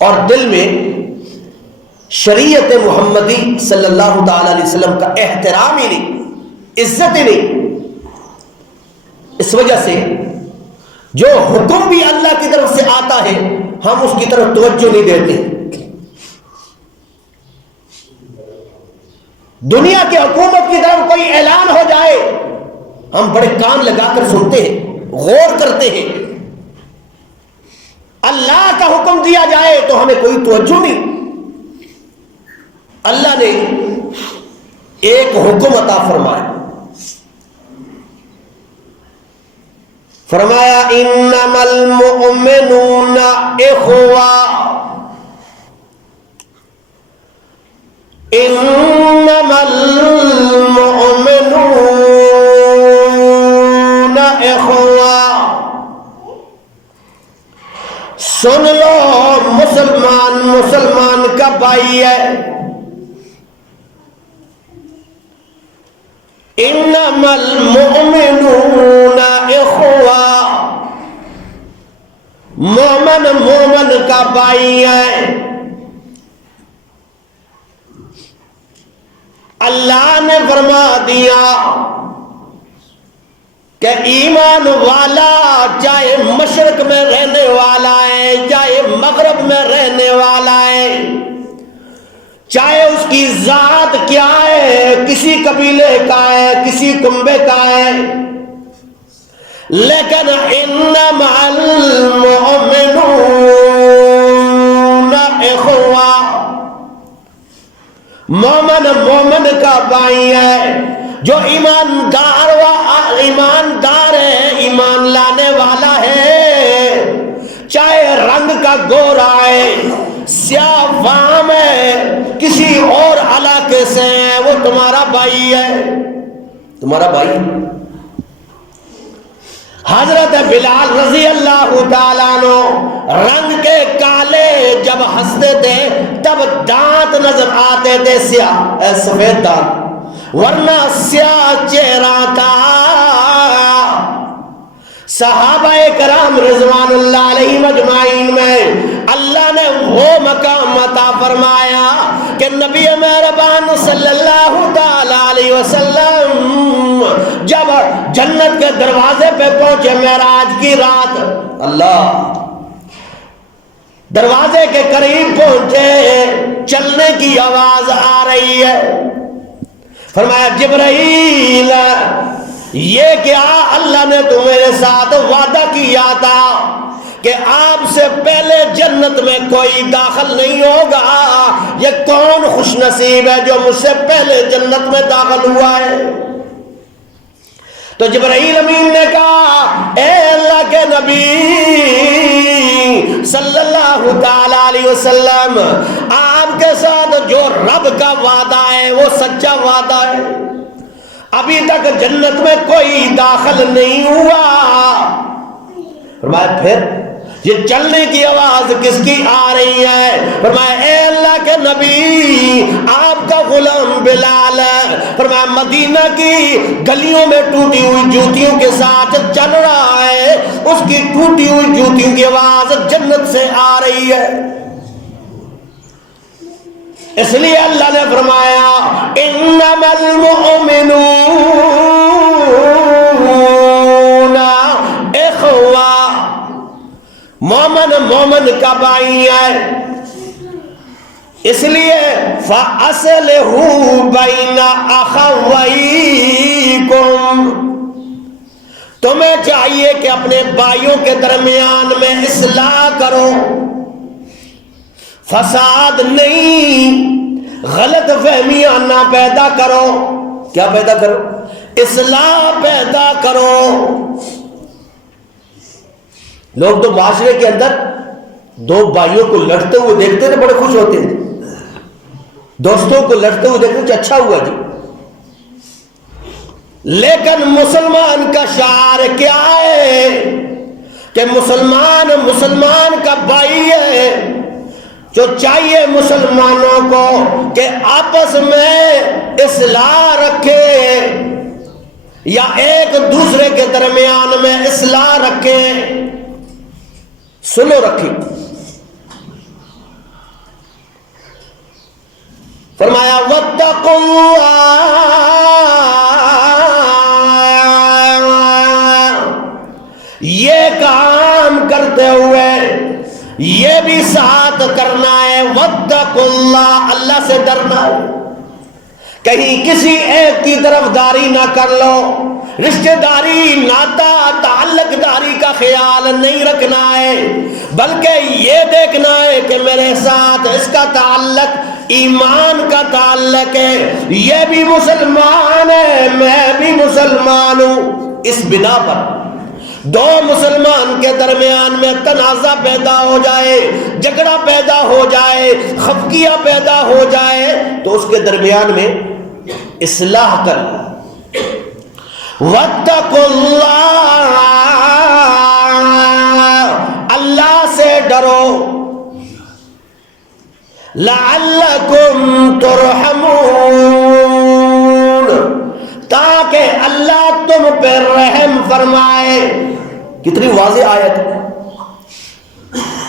اور دل میں شریعت محمدی صلی اللہ تعالی علیہ وسلم کا احترام ہی نہیں، عزت ہی نہیں، اس وجہ سے جو حکم بھی اللہ کی طرف سے آتا ہے ہم اس کی طرف توجہ نہیں دیتے۔ دنیا کی حکومت کی طرف کوئی اعلان ہو جائے ہم بڑے کان لگا کر سنتے ہیں، غور کرتے ہیں۔ اللہ کا حکم دیا جائے تو ہمیں کوئی توجہ نہیں۔ اللہ نے ایک حکم عطا فرمایا، فرمایا انما المؤمنون اخوہ، انما المؤمنون اخوہ، سن لو مسلمان کا بھائی ہے۔ انما المؤمنون اخوہ، مومن کا بھائی ہے۔ اللہ نے فرما دیا کہ ایمان والا چاہے مشرق میں رہنے والا ہے، چاہے مغرب میں رہنے والا ہے، چاہے اس کی ذات کیا ہے، کسی قبیلے کا ہے، کسی کنبے کا ہے، لیکن انما المؤمنون اخوہ، مومن کا بھائی ہے۔ جو ایماندار ہے، ایمان لانے والا ہے، چاہے رنگ کا گورا ہے، سیاہ فام ہے، کسی اور علاقے سے ہے، وہ تمہارا بھائی ہے، تمہارا بھائی۔ حضرت بلال رضی اللہ تعالیٰ عنہ رنگ کے کالے جب ہنستے تھے تب دانت نظر آتے تھے سیاہ، سفید دانت، ورنہ سیاہ چہرہ تھا۔ صحابہ کرام رضوان اللہ علیہم اجمعین میں اللہ نے وہ مقام عطا فرمایا کہ نبی مہربان صلی اللہ تعالی علیہ وسلم جب جنت کے دروازے پہ پہنچے معراج کی رات، اللہ دروازے کے قریب پہنچے، چلنے کی آواز آ رہی ہے، فرمایا جبرائیل یہ کیا؟ اللہ نے تو میرے ساتھ وعدہ کیا تھا کہ آپ سے پہلے جنت میں کوئی داخل نہیں ہوگا، یہ کون خوش نصیب ہے جو مجھ سے پہلے جنت میں داخل ہوا ہے؟ تو جبرائیل امین نے کہا اے اللہ کے نبی صلی اللہ تعالی علیہ وسلم، آپ کے ساتھ جو رب کا وعدہ ہے وہ سچا وعدہ ہے، ابھی تک جنت میں کوئی داخل نہیں ہوا۔ فرمایا پھر یہ چلنے کی آواز کس کی آ رہی ہے؟ فرمایا اے اللہ کے نبی آپ کا غلام بلال ہے، فرمایا مدینہ کی گلیوں میں ٹوٹی ہوئی جوتیوں کے ساتھ چل رہا ہے، اس کی ٹوٹی ہوئی جوتیوں کی آواز جنت سے آ رہی ہے۔ اس لیے اللہ نے فرمایا انما المؤمنون اخوہ، مومن کا بھائی ہے۔ اس لیے فَأَصْلِحُوا بَيْنَ أَخَوَّيْكُمْ، تمہیں چاہیے کہ اپنے بھائیوں کے درمیان میں اصلاح کرو، فساد نہیں، غلط فہمیاں نہ پیدا کرو۔ کیا پیدا کرو؟ اصلاح پیدا کرو۔ لوگ تو معاشرے کے اندر دو بھائیوں کو لڑتے ہوئے دیکھتے تھے بڑے خوش ہوتے تھے، دوستوں کو لڑتے ہوئے دیکھتے تھے اچھا ہوا جی، لیکن مسلمان کا شعار کیا ہے کہ مسلمان کا بھائی ہے، جو چاہیے مسلمانوں کو کہ آپس میں اصلاح رکھے یا ایک دوسرے کے درمیان میں اصلاح رکھے، سلو رکھے۔ واتقوا اللہ، یہ کام کرتے ہوئے یہ بھی ساتھ کرنا ہے، واتقوا اللہ، اللہ سے ڈرنا ہے، کہیں کسی ایک کی طرف داری نہ کر لو، رشتہ داری، ناتا، تعلق داری کا خیال نہیں رکھنا ہے، بلکہ یہ دیکھنا ہے کہ میرے ساتھ اس کا تعلق ایمان کا تعلق ہے، یہ بھی مسلمان ہے، میں بھی مسلمان ہوں۔ اس بنا پر دو مسلمان کے درمیان میں تنازع پیدا ہو جائے، جھگڑا پیدا ہو جائے، خفقیہ پیدا ہو جائے، تو اس کے درمیان میں اصلاح کر، واتقوا اللہ، اللہ سے ڈرو، لعلکم ترحمون، تاکہ اللہ تم پہ رحم فرمائے۔ کتنی واضح آیت ہے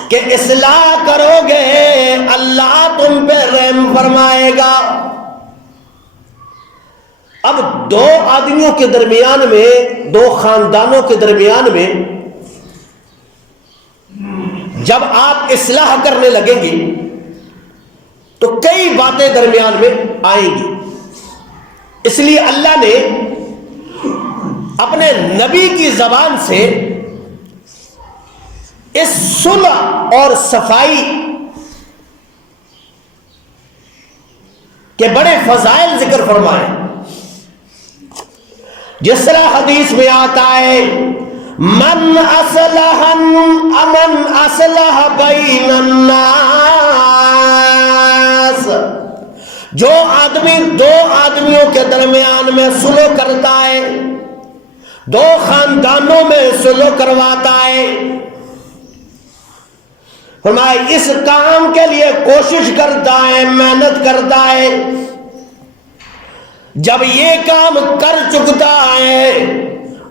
کہ اصلاح کرو گے اللہ تم پہ رحم فرمائے گا۔ اب دو آدمیوں کے درمیان میں، دو خاندانوں کے درمیان میں جب آپ اصلاح کرنے لگیں گے تو کئی باتیں درمیان میں آئیں گی، اس لیے اللہ نے اپنے نبی کی زبان سے اس صلح اور صفائی کے بڑے فضائل ذکر فرمائے، جس طرح حدیث میں آتا ہے من اصلح بین الناس، جو آدمی دو آدمیوں کے درمیان میں صلح کرتا ہے، دو خاندانوں میں صلح کرواتا ہے، فرمایا اس کام کے لیے کوشش کرتا ہے، محنت کرتا ہے، جب یہ کام کر چکتا ہے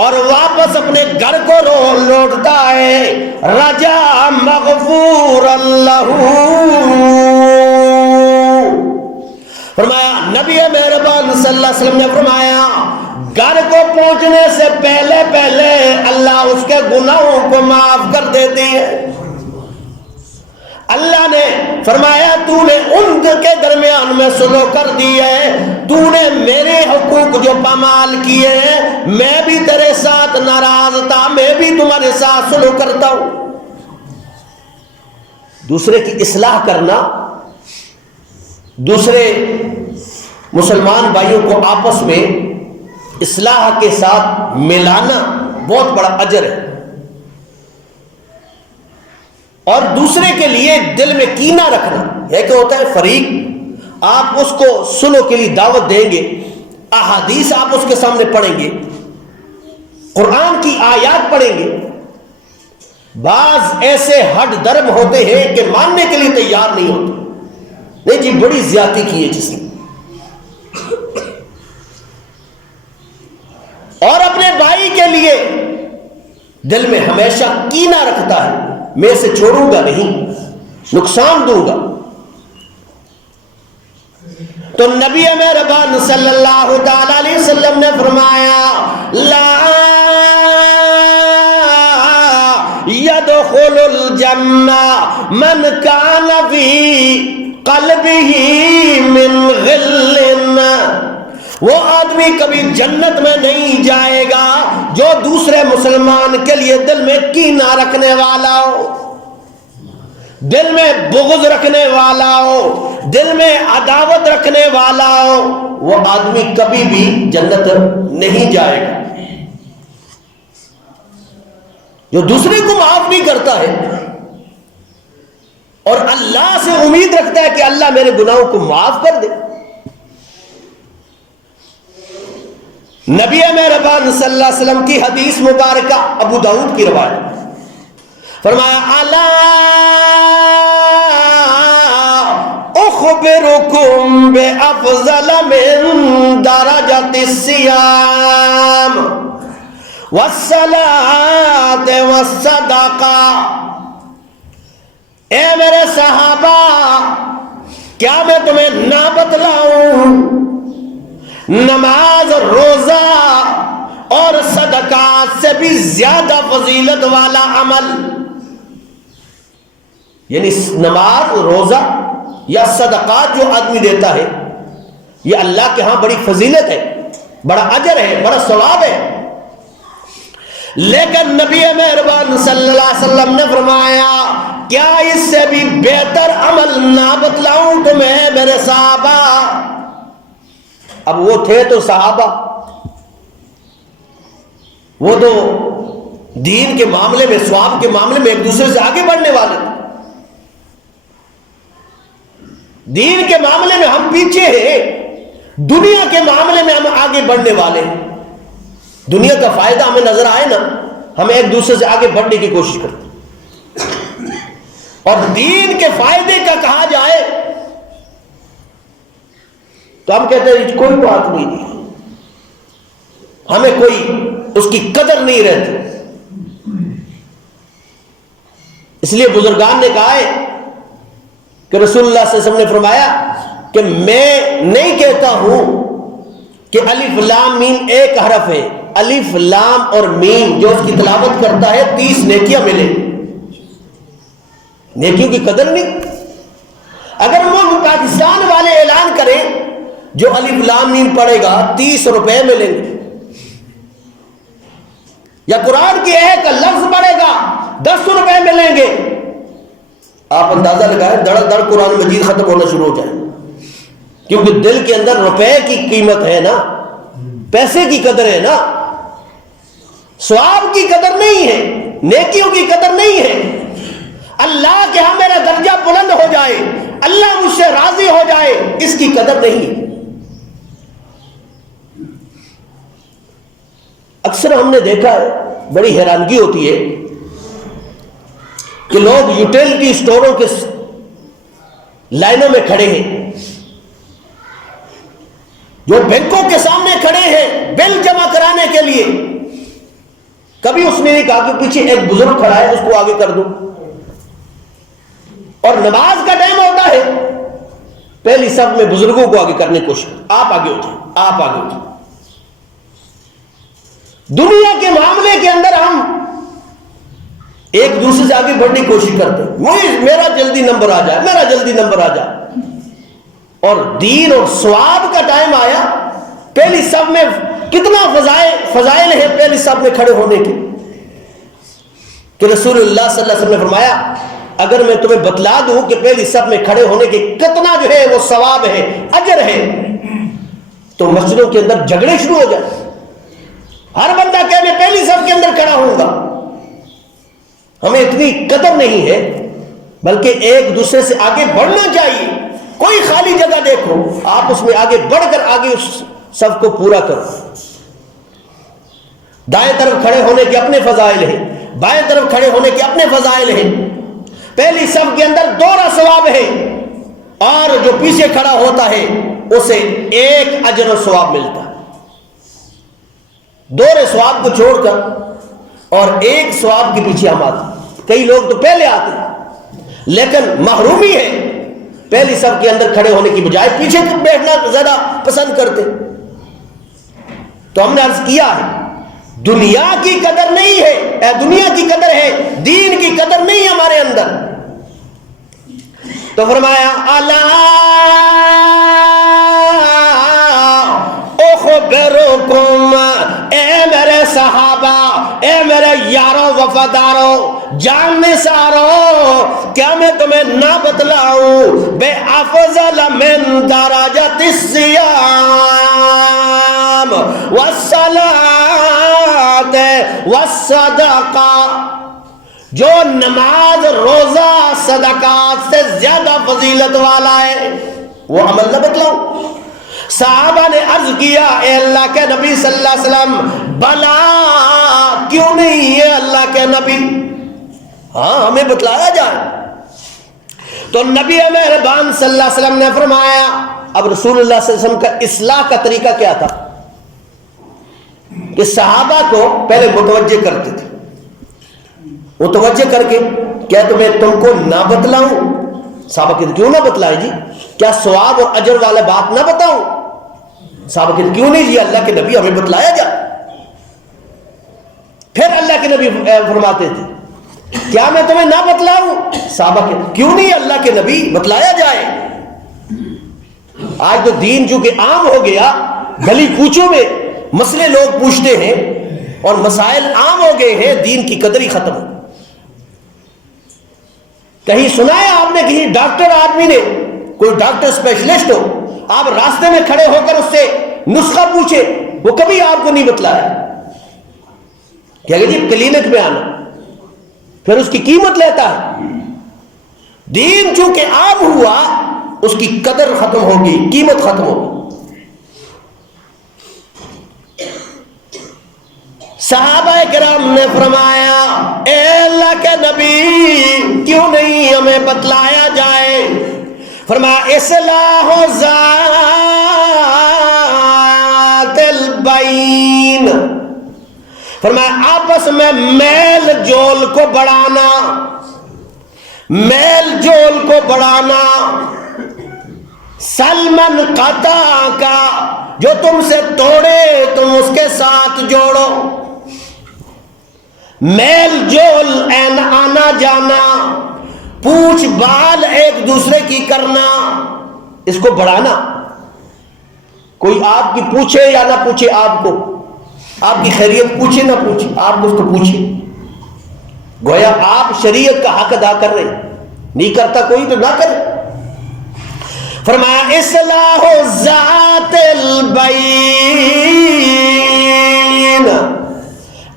اور واپس اپنے گھر کو لوٹتا ہے، رجا مغفور اللہ، فرمایا نبی مہربان صلی اللہ علیہ وسلم نے فرمایا گھر کو پہنچنے سے پہلے پہلے اللہ اس کے گناہوں کو معاف کر دیتی ہے۔ اللہ نے فرمایا تو نے ان کے درمیان میں صلح کر دی ہے، تو نے میرے حقوق جو پامال کیے ہیں، میں بھی تیرے ساتھ ناراض تھا، میں بھی تمہارے ساتھ صلح کرتا ہوں۔ دوسرے کی اصلاح کرنا، دوسرے مسلمان بھائیوں کو آپس میں اصلاح کے ساتھ ملانا بہت بڑا اجر ہے، اور دوسرے کے لیے دل میں کینہ رکھنا، یہ کہ ہوتا ہے فریق، آپ اس کو صلح کے لیے دعوت دیں گے، احادیث آپ اس کے سامنے پڑھیں گے، قرآن کی آیات پڑھیں گے، بعض ایسے ہٹ درم ہوتے ہیں کہ ماننے کے لیے تیار نہیں ہوتے، نہیں جی بڑی زیادتی کی ہے جس نے، اور اپنے بھائی کے لیے دل میں ہمیشہ کینہ رکھتا ہے، میں اسے چھوڑوں گا نہیں، نقصان دوں گا۔ تو نبی مہربان صلی اللہ تعالی علیہ وسلم نے فرمایا لا يدخل الجنہ من کان فی قلبہ من غل، وہ آدمی کبھی جنت میں نہیں جائے گا جو دوسرے مسلمان کے لیے دل میں کینہ رکھنے والا ہو، دل میں بغض رکھنے والا ہو، دل میں عداوت رکھنے والا ہو، وہ آدمی کبھی بھی جنت نہیں جائے گا۔ جو دوسرے کو معاف نہیں کرتا ہے اور اللہ سے امید رکھتا ہے کہ اللہ میرے گناہوں کو معاف کر دے۔ نبی مہربان صلی اللہ علیہ وسلم کی حدیث مبارکہ ابو داؤد کی روایت، فرمایا الا اخبرکم بافضل من درجۃ الصیام والصلاۃ والصدقہ، اے میرے صحابہ کیا میں تمہیں نہ بتلاؤں نماز روزہ اور صدقات سے بھی زیادہ فضیلت والا عمل، یعنی نماز روزہ یا صدقات جو آدمی دیتا ہے یہ اللہ کے ہاں بڑی فضیلت ہے، بڑا اجر ہے، بڑا ثواب ہے. لیکن نبی مہربان صلی اللہ علیہ وسلم نے فرمایا کیا اس سے بھی بہتر عمل نہ بتلاؤں تمہیں میرے صحابہ؟ اب وہ تھے تو صحابہ، وہ تو دین کے معاملے میں، ثواب کے معاملے میں ایک دوسرے سے آگے بڑھنے والے تھے. دین کے معاملے میں ہم پیچھے ہیں، دنیا کے معاملے میں ہم آگے بڑھنے والے ہیں. دنیا کا فائدہ ہمیں نظر آئے نا، ہم ایک دوسرے سے آگے بڑھنے کی کوشش کرتے، اور دین کے فائدے کا کہا جائے تو ہم کہتے ہیں کوئی بات نہیں، ہمیں کوئی اس کی قدر نہیں رہتی. اس لیے بزرگان نے کہا ہے کہ رسول اللہ صلی اللہ علیہ وسلم نے فرمایا کہ میں نہیں کہتا ہوں کہ الف لام میم ایک حرف ہے، الف لام اور میم جو اس کی تلاوت کرتا ہے 30 نیکیاں ملے. نیکیوں کی قدر نہیں. اگر ملک پاکستان والے اعلان کریں جو الف لام میم پڑھے گا 30 روپے ملیں گے، یا قرآن کی ایک لفظ پڑھے گا 10 روپے ملیں گے، آپ اندازہ لگائیں دڑ دڑ قرآن مجید ختم ہونا شروع ہو جائے. کیونکہ دل کے اندر روپے کی قیمت ہے نا، پیسے کی قدر ہے نا، ثواب کی قدر نہیں ہے، نیکیوں کی قدر نہیں ہے. اللہ کے ہاں میرا درجہ بلند ہو جائے، اللہ مجھ سے راضی ہو جائے، اس کی قدر نہیں. اکثر ہم نے دیکھا ہے، بڑی حیرانگی ہوتی ہے کہ لوگ یوٹیلٹی اسٹوروں کے لائنوں میں کھڑے ہیں، جو بینکوں کے سامنے کھڑے ہیں بل جمع کرانے کے لیے، کبھی اس نے نہیں کہا کہ پیچھے ایک بزرگ کھڑا ہے اس کو آگے کر دو. اور نماز کا ٹائم ہوتا ہے پہلی صف میں بزرگوں کو آگے کرنے کی کوشش، آپ آگے ہو جائیں، آپ آگے ہو جائیں. دنیا کے معاملے کے اندر ہم ایک دوسرے سے آگے بڑھنے کی کوشش کرتے ہیں، میرا جلدی نمبر آ جائے، میرا جلدی نمبر آ جائے. اور دین اور ثواب کا ٹائم آیا، پہلی صف میں کتنا فضائل ہیں پہلی صف میں کھڑے ہونے کی، کہ رسول اللہ صلی اللہ علیہ وسلم نے فرمایا اگر میں تمہیں بتلا دوں کہ پہلی صف میں کھڑے ہونے کے کتنا جو ہے وہ ثواب ہے، اجر ہے، تو مسجدوں کے اندر جھگڑے شروع ہو جائیں. ہر بندہ کہ میں پہلی صف کے اندر کھڑا ہوں گا. ہمیں اتنی قدر نہیں ہے، بلکہ ایک دوسرے سے آگے بڑھنا چاہیے. کوئی خالی جگہ دیکھو آپ اس میں آگے بڑھ کر آگے اس صف کو پورا کرو. دائیں طرف کھڑے ہونے کے اپنے فضائل ہیں، بائیں طرف کھڑے ہونے کے اپنے فضائل ہیں. پہلی صف کے اندر دوہرا ثواب ہے، اور جو پیچھے کھڑا ہوتا ہے اسے ایک اجر و ثواب ملتا ہے. دوہرے ثواب کو چھوڑ کر اور ایک ثواب کے پیچھے ہم آتے. کئی لوگ تو پہلے آتے لیکن محرومی ہے، پہلی صف کے اندر کھڑے ہونے کی بجائے پیچھے بیٹھنا زیادہ پسند کرتے. تو ہم نے عرض کیا ہے دنیا کی قدر نہیں ہے، دنیا کی قدر ہے، دین کی قدر نہیں ہمارے اندر. تو فرمایا الا اخبرکم، اے میرے صحابہ، اے میرے یاروں وفاداروں، جاننے ساروں، کیا میں تمہیں نہ بتلاؤں بے افضل من درجات الصیام والصلاۃ والصدقہ، جو نماز روزہ صدقات سے زیادہ فضیلت والا ہے، وہ عمل نہ بتلاؤں؟ صحابہ نے عرض کیا اے اللہ کے نبی صلی اللہ علیہ وسلم بلا، کیوں نہیں ہے اللہ کے نبی، ہاں ہمیں بتلایا جائے. تو نبی مہربان صلی اللہ علیہ وسلم نے فرمایا، اب رسول اللہ صلی اللہ علیہ وسلم کا اصلاح کا طریقہ کیا تھا کہ صحابہ کو پہلے متوجہ کرتے تھے، متوجہ کر کے کیا تمہیں تم کو نہ بتلاؤں؟ صحابہ کہتے کیوں نہ بتلائے جی، کیا ثواب اور اجر والا بات نہ بتاؤں؟ صحابہ کہتے کیوں نہیں؟ یہ اللہ کے نبی ہمیں بتلایا جائے۔ پھر اللہ کے نبی فرماتے تھے کیا میں تمہیں نہ بتلاؤں؟ صحابہ کہتے کیوں نہیں اللہ کے نبی بتلایا جائے۔ آج تو دین چونکہ عام ہو گیا، گلی کوچوں میں مسئلے لوگ پوچھتے ہیں اور مسائل عام ہو گئے ہیں، دین کی قدر ہی ختم ہو۔ کہیں سنا ہے آپ نے کہیں ڈاکٹر آدمی نے، کوئی ڈاکٹر اسپیشلسٹ ہو، آپ راستے میں کھڑے ہو کر اس سے نسخہ پوچھے، وہ کبھی آپ کو نہیں بتلایا کہ جی کلینک میں آنا، پھر اس کی قیمت لیتا ہے۔ دین چونکہ عام ہوا، اس کی قدر ختم ہوگی، قیمت ختم ہوگی۔ صحابہ کرام نے فرمایا اے اللہ کے نبی کیوں نہیں ہمیں بتلایا جائے؟ فرمایا اصلاح ذات البین، فرمایا آپس میں میل جول کو بڑھانا، میل جول کو بڑھانا، سلمن قطع کا، جو تم سے توڑے تم اس کے ساتھ جوڑو، میل جول این آنا جانا، پوچھ بال ایک دوسرے کی کرنا، اس کو بڑھانا۔ کوئی آپ کی پوچھے یا نہ پوچھے، آپ کو آپ کی خیریت پوچھے نہ پوچھے، آپ اس کو پوچھے، گویا آپ شریعت کا حق ادا کر رہے، نہیں کرتا کوئی تو نہ کرے۔ فرمایا اصلاح ذات البین،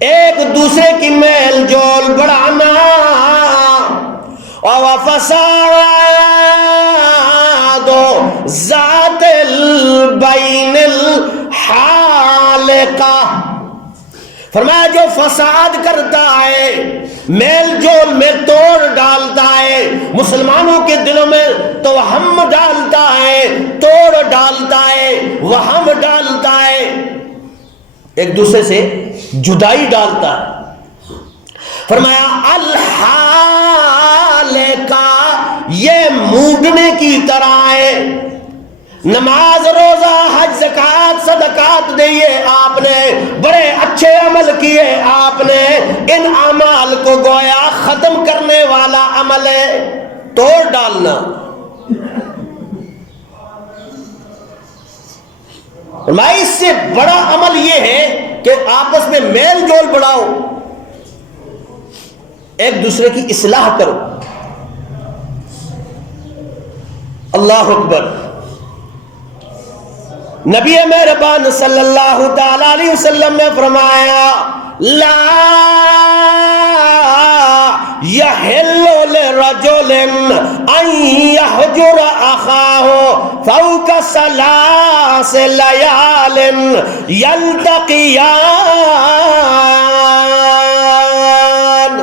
ایک دوسرے کی میل جول بڑھانا، اور فساد ذات البین الحالقہ، فرمایا جو فساد کرتا ہے، میل جول میں توڑ ڈالتا ہے، مسلمانوں کے دلوں میں توہم ڈالتا ہے، توڑ ڈالتا ہے، وہم ڈالتا ہے، ایک دوسرے سے جدائی ڈالتا ہے۔ فرمایا الحالقہ، یہ مونڈنے کی طرح ہے۔ نماز روزہ حج زکات صدقات دیے آپ نے، بڑے اچھے عمل کیے آپ نے، ان اعمال کو گویا ختم کرنے والا عمل ہے توڑ ڈالنا۔ فرمایا اس سے بڑا عمل یہ ہے کہ آپس میں میل جول بڑھاؤ، ایک دوسرے کی اصلاح کرو۔ اللہ اکبر۔ نبی مہربان صلی اللہ تعالی علیہ وسلم نے فرمایا لا یحل لرجل ان یحجر اخاہ فوق ثلاث لیال یلتقیان،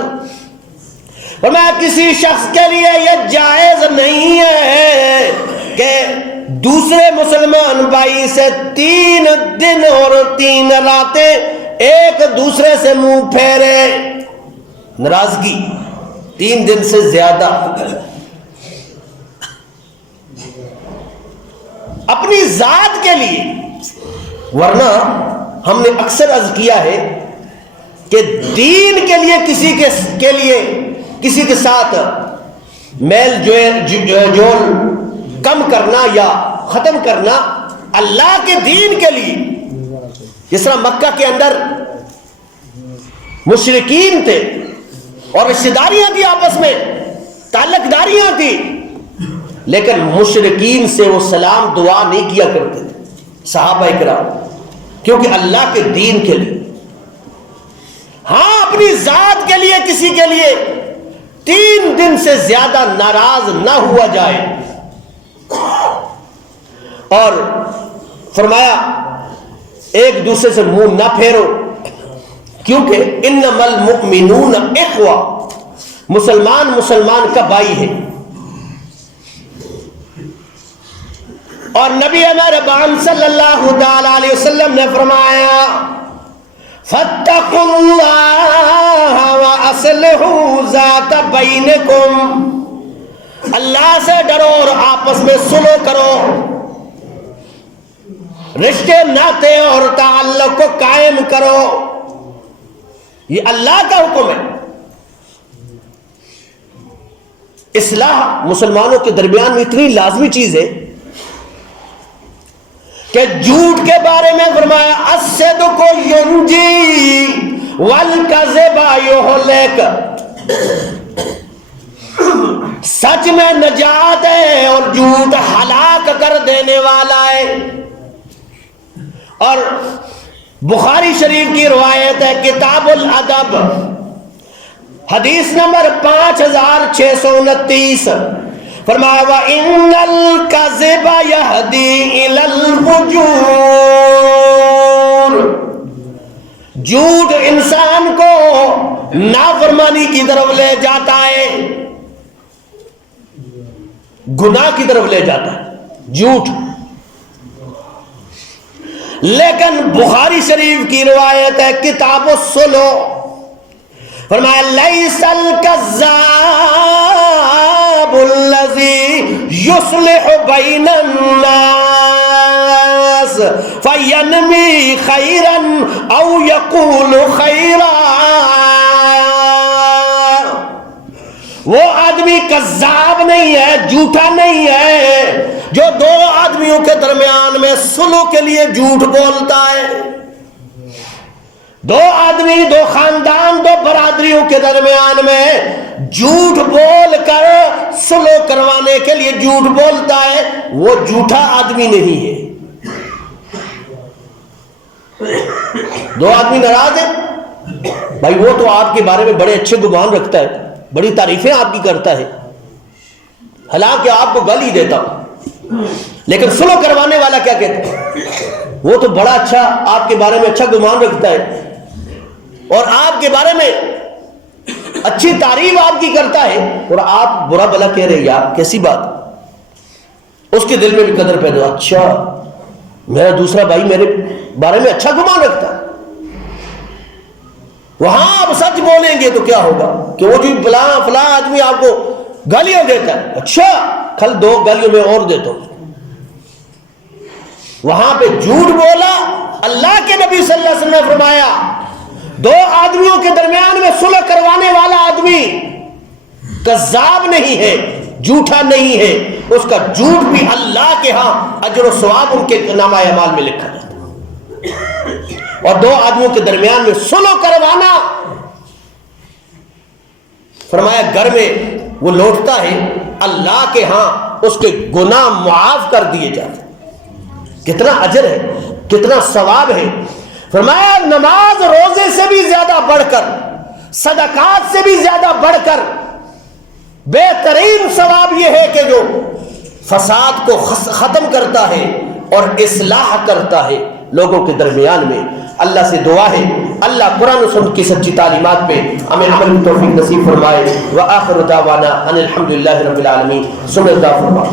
فرمایا کسی شخص کے لیے یہ جائز نہیں ہے کہ دوسرے مسلمان بھائی سے 3 دن اور 3 راتیں ایک دوسرے سے منہ پھیرے، ناراضگی 3 دن سے زیادہ، اپنی ذات کے لیے۔ ورنہ ہم نے اکثر عرض کیا ہے کہ دین کے لیے کسی کے ساتھ میل جول کم کرنا یا ختم کرنا، اللہ کے دین کے لیے، جس طرح مکہ کے اندر مشرکین تھے اور رشتہ داریاں تھی، آپس میں تعلق داریاں تھی، لیکن مشرکین سے وہ سلام دعا نہیں کیا کرتے تھے صحابہ کرام، کیونکہ اللہ کے دین کے لیے۔ ہاں اپنی ذات کے لیے کسی کے لیے 3 دن سے زیادہ ناراض نہ ہوا جائے، اور فرمایا ایک دوسرے سے منہ نہ پھیرو، کیونکہ انما المؤمنون اخوہ، مسلمان کا بھائی ہے۔ اور نبی مہربان صلی اللہ تعالی علیہ وسلم نے فرمایا فاتقوا اللہ واصلحوا ذات بینکم، اللہ سے ڈرو اور آپس میں سلو کرو۔ رشتے ناطے اور تعلق کو قائم کرو. یہ اللہ کا حکم ہے. اصلاح مسلمانوں کے درمیان میں اتنی لازمی چیز ہے کہ جھوٹ کے بارے میں فرمایا الصدق ینجی والکذب یہلک. سچ میں نجات ہے اور جھوٹ ہلاک کر دینے والا ہے. اور بخاری شریف کی روایت ہے کتاب الادب حدیث نمبر 5629 فرمایا وَإِنَّ الْكَذِبَ يَهْدِي إِلَى الْفُجُورِ. جھوٹ انسان کو نافرمانی کی طرف لے جاتا ہے, گناہ کی طرف لے جاتا ہے جھوٹ. لیکن بخاری شریف کی روایت ہے کتاب الصلح فرمایا لیس الکذاب الذی یصلح بین الناس فینمی خیرا او یقول خیرا. وہ آدمی کذاب نہیں ہے, جھوٹا نہیں ہے جو دو آدمیوں کے درمیان میں صلح کے لیے جھوٹ بولتا ہے. دو آدمی, دو خاندان, دو برادریوں کے درمیان میں جھوٹ بول کر صلح کروانے کے لیے جھوٹ بولتا ہے, وہ جھوٹا آدمی نہیں ہے. دو آدمی ناراض ہیں بھائی, وہ تو آپ کے بارے میں بڑے اچھے گمان رکھتا ہے, بڑی تعریفیں آپ کی کرتا ہے, حالانکہ آپ کو گالی دیتا ہوں, لیکن صلح کروانے والا کیا کہتا ہے وہ تو بڑا اچھا آپ کے بارے میں اچھا گمان رکھتا ہے اور آپ کے بارے میں اچھی تعریف آپ کی کرتا ہے, اور آپ برا بلا کہہ رہے یار کیسی بات. اس کے دل میں بھی قدر پیدا, اچھا میرا دوسرا بھائی میرے بارے میں اچھا گمان رکھتا ہے. وہاں آپ سچ بولیں گے تو کیا ہوگا کہ وہ جو فلاں آدمی آپ کو گالیاں دیتا ہے, اچھا کل 2 گالیوں میں اور دیتا ہوں. وہاں پہ جھوٹ بولا. اللہ کے نبی صلی اللہ علیہ وسلم نے فرمایا 2 آدمیوں کے درمیان میں صلح کروانے والا آدمی کذاب نہیں ہے, جھوٹا نہیں ہے, اس کا جھوٹ بھی اللہ کے ہاں اجر و ثواب ان کے نامہ اعمال میں لکھا جاتا ہے. اور 2 آدمیوں کے درمیان میں صلح کروانا, فرمایا گھر میں وہ لوٹتا ہے اللہ کے ہاں اس کے گناہ معاف کر دیے جاتے. کتنا اجر ہے, کتنا ثواب ہے. فرمایا نماز روزے سے بھی زیادہ بڑھ کر, صدقات سے بھی زیادہ بڑھ کر بہترین ثواب یہ ہے کہ جو فساد کو ختم کرتا ہے اور اصلاح کرتا ہے لوگوں کے درمیان میں. اللہ سے دعا ہے اللہ قرآن و سنت کی سچی تعلیمات پہ ہمیں عمل کی توفیق نصیب فرمائے. وآخر دعوانا ان الحمدللہ رب العالمین. سمجھ فرمائے.